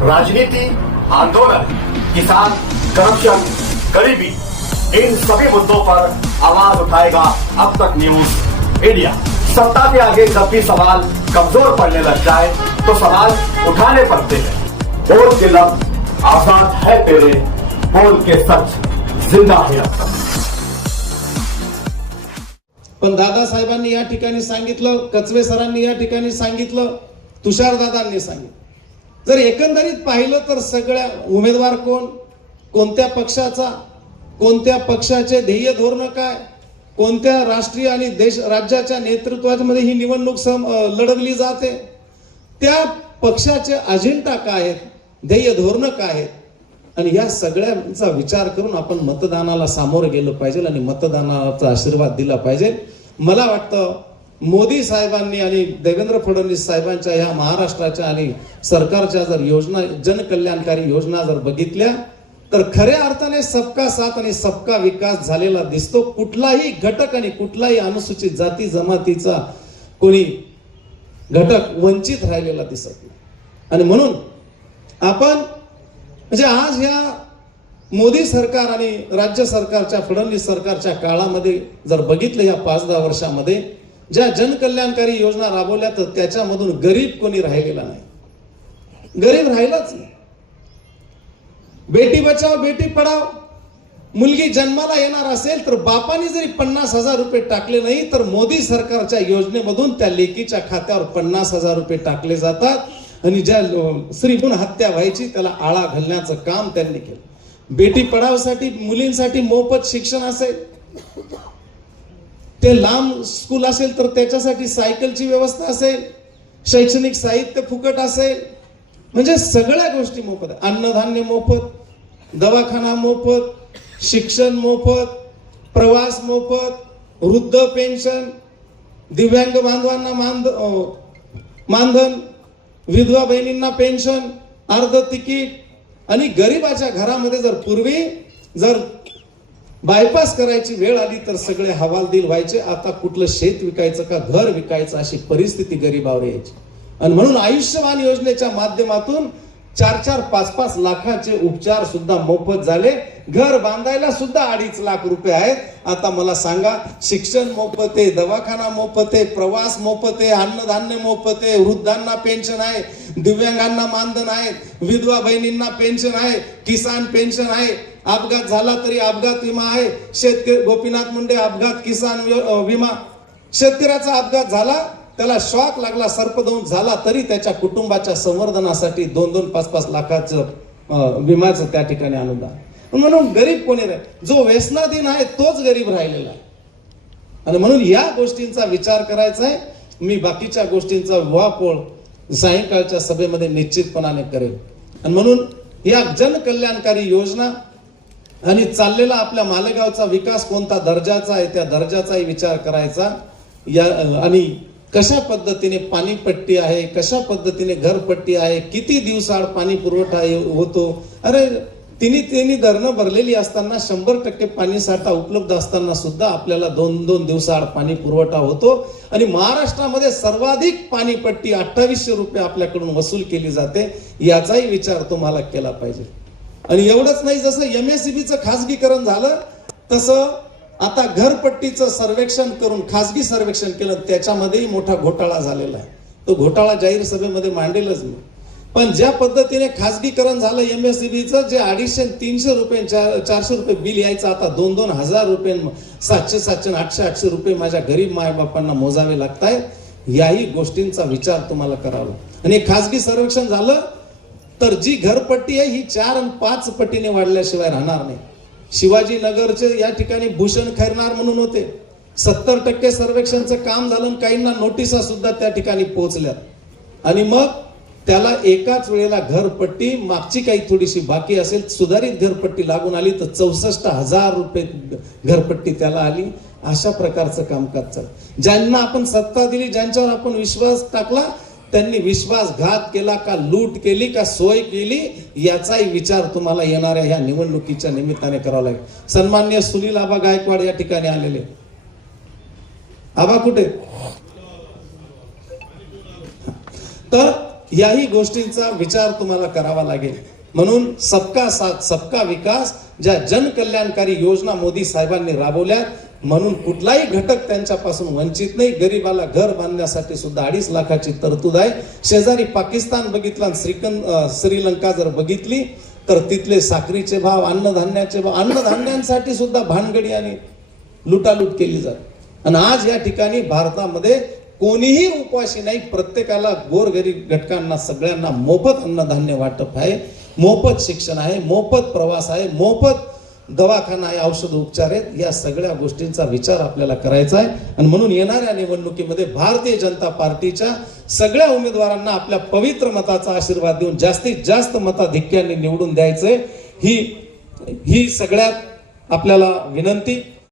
राजनीति, आंदोलन, किसान, करप्शन, गरीबी, इन सभी मुद्दों पर आवाज उठाएगा अब तक न्यूज इंडिया। सत्ता के आगे जब भी सवाल कमजोर पड़ने लग जाए तो सवाल उठाने पड़ते हैं। बोल के लफ्ज आजाद है तेरे, बोल के सच जिंदा है अब तक। पण दादासाहेबांनी या ठिकाणी सांगितलं, कचवे सरांनी या ठिकाणी सांगितलं, तुषारदादांनी सांगितलं। जर एकंदरीत पाहिलं तर सगळ्या उमेदवार कोण, कोणत्या पक्षाचा, कोणत्या पक्षाचे ध्येय धोरण काय, कोणत्या राष्ट्रीय आणि देश राज्याच्या नेतृत्वामध्ये ही निवडणूक लढवली जाते, त्या पक्षाचे अजेंडा काय आहेत, ध्येय धोरण काय आहेत, आणि या सगळ्यांचा विचार करून आपण मतदानाला सामोरं गेलं पाहिजे आणि मतदानाचा आशीर्वाद दिला पाहिजे। मला वाटतं मोदी साहेबांनी आणि देवेंद्र फडणवीस साहेबांच्या ह्या महाराष्ट्राच्या आणि सरकारच्या जर योजना, जनकल्याणकारी योजना जर बघितल्या तर खऱ्या अर्थाने सबका साथ आणि सबका विकास झालेला दिसतो। कुठलाही घटक आणि कुठलाही अनुसूचित जाती जमातीचा कोणी घटक वंचित राहिलेला दिसत नाही। आणि म्हणून आपण म्हणजे आज ह्या मोदी सरकार आणि राज्य सरकारच्या, फडणवीस सरकारच्या काळामध्ये जर बघितलं या 5-10 वर्षामध्ये ज्या जनकल्याणकारी योजना राबवल्या तर त्याच्यामधून गरीब कोणी राहिलेला नाही, गरीब राहिलाच नाही। बेटी बचाओ बेटी पढाओ, मुलगी जन्माला येणार असेल तर बापाने जरी 50,000 रुपये टाकले नाही तर मोदी सरकारच्या योजनेमधून त्या लेकीच्या खात्यावर 50,000 रुपये टाकले जातात आणि ज्या स्त्रीभ्रूण हत्या व्हायची त्याला आळा घालण्याचं काम त्यांनी केलं। बेटी पढाओसाठी मुलींसाठी मोफत शिक्षण असेल, ते लांब स्कूल असेल तर त्याच्यासाठी सायकलची व्यवस्था असेल, शैक्षणिक साहित्य फुकट असेल, म्हणजे सगळ्या गोष्टी मोफत, अन्नधान्य मोफत, दवाखाना मोफत, शिक्षण मोफत, प्रवास मोफत, वृद्ध पेन्शन, दिव्यांग बांधवांना मानधन, विधवा बहिणींना पेन्शन, अर्ध तिकीट। आणि गरिबाच्या घरामध्ये जर पूर्वी जर बायपास करायची वेळ आली तर सगळे हवालदिल व्हायचे, आता कुठलं शेत विकायचं का घर विकायचं अशी परिस्थिती गरिबावर यायची। आणि म्हणून आयुष्यमान योजनेच्या माध्यमातून 4-4, 5-5 लाखाचे उपचार सुद्धा मोफत झाले। घर बांधायला सुद्धा 2.5 लाख रुपये आहेत। आता मला सांगा, शिक्षण मोफत आहे, दवाखाना मोफत आहे, प्रवास मोफत आहे, अन्नधान्य मोफत आहे, वृद्धांना पेन्शन आहे, दिव्यांगांना मानधन आहे, विधवा बहिणींना पेन्शन आहे, किसान पेन्शन आहे, अपघात झाला तरी अपघात विमा आहे, शेतकरी गोपीनाथ मुंडे अपघात किसान विमा, शेतकऱ्याचा अपघात झाला त्याला शॉक लागला, सर्पदंश झाला तरी त्याच्या कुटुंबाच्या संवर्धनासाठी 2-2, 5-5 लाखाचं विम्याचं त्या ठिकाणी अनुदान। म्हणून गरीब कोणी नाही, जो व्यसनाधीन आहे तोच गरीब राहिलेला आहे। आणि म्हणून या गोष्टींचा विचार करायचा आहे। मी बाकीच्या गोष्टींचा वापोळ सायंकाळच्या सभेमध्ये निश्चितपणाने करेल। आणि म्हणून या जनकल्याणकारी योजना आणि चाललेला आपल्या मालेगावचा विकास कोणता दर्जाचा आहे त्या दर्जाचाही विचार करायचा। या आणि कशा पद्धतीने पाणीपट्टी आहे, कशा पद्धतीने घरपट्टी आहे, किती दिवसाआड पाणी पुरवठा होतो। अरे तिन्ही धरणं भरलेली असताना 100% पाणी साठा उपलब्ध असताना सुद्धा आपल्याला 2-2 दिवसाआड पाणी पुरवठा होतो। आणि महाराष्ट्रामध्ये सर्वाधिक पाणीपट्टी 2800 रुपये आपल्याकडून वसूल केली जाते, याचाही विचार तुम्हाला केला पाहिजे। आणि एवढंच नाही, जसं MSEBचं खासगीकरण झालं तसं आता घरपट्टीचं सर्वेक्षण करून खासगी सर्वेक्षण केलं, त्याच्यामध्येही मोठा घोटाळा झालेला आहे। तो घोटाळा जाहीर सभेमध्ये मांडेलच नाही। पण ज्या पद्धतीने खासगीकरण झालं MSEBचं, जे 250-300 रुपये 400 रुपये बिल यायचं आता 2-2 हजार रुपये, 700-700, 800-800 रुपये माझ्या गरीब मायबापांना मोजावे लागत आहेत। याही गोष्टींचा विचार तुम्हाला करावा। आणि खासगी सर्वेक्षण झालं तर जी घरपट्टी आहे ही 4 आणि 5 पटीने वाढल्याशिवाय राहणार नाही। शिवाजीनगरचे या ठिकाणी भूषण खैरनार म्हणून होते, 70% सर्वेक्षणचं काम झालं, काहींना नोटिसा सुद्धा त्या ठिकाणी पोहोचल्यात। आणि मग त्याला एकाच वेळेला घरपट्टी मागची काही थोडीशी बाकी असेल, सुधारित घरपट्टी लागून आली तर 64,000 रुपये घरपट्टी त्याला आली। अशा प्रकारचं कामकाज चाललं। ज्यांना आपण सत्ता दिली, ज्यांच्यावर आपण विश्वास टाकला, त्यांनी विश्वासघात केला का, लूट केली का, सोय केली, याचाही विचार तुम्हाला येणाऱ्या ह्या निवडणुकीच्या निमित्ताने करावा लागेल। सन्माननीय सुनील आबा गायकवाड या ठिकाणी आलेले। आबा कुठे? तर याही गोष्टींचा विचार तुम्हाला करावा लागेल. म्हणून सबका साथ सबका विकास ज्या जनकल्याणकारी योजना मोदी साहेबांनी राबवल्या, म्हणून कुठलाही घटक त्यांच्यापासून वंचित नाही. गरीबाला घर बांधण्यासाठी सुद्धा 2.5 लाखाची तरतूद आहे. शेजारी पाकिस्तान बघितला, श्रीलंका जर बघितली तर तिथले साखरीचे भाव, अन्नधान्याचे भाव, अन्नधान्यांसाठी सुद्धा भानगडी आणि लुटालूट केली जाते. आणि आज या ठिकाणी भारतामध्ये कोणीही उपाशी नाही. प्रत्येकाला गोरगरीब घटकांना सगळ्यांना मोफत अन्नधान्य वाटप आहे, मोफत शिक्षण आहे, मोफत प्रवास आहे, मोफत दवाखाना आहे, औषध उपचार आहेत. या सगळ्या गोष्टींचा विचार आपल्याला करायचा आहे. आणि म्हणून येणाऱ्या निवडणुकीमध्ये भारतीय जनता पार्टीच्या सगळ्या उमेदवारांना आपल्या पवित्र मताचा आशीर्वाद देऊन जास्तीत जास्त मताधिक्याने निवडून द्यायचंय. ही सगळ्यात आपल्याला विनंती.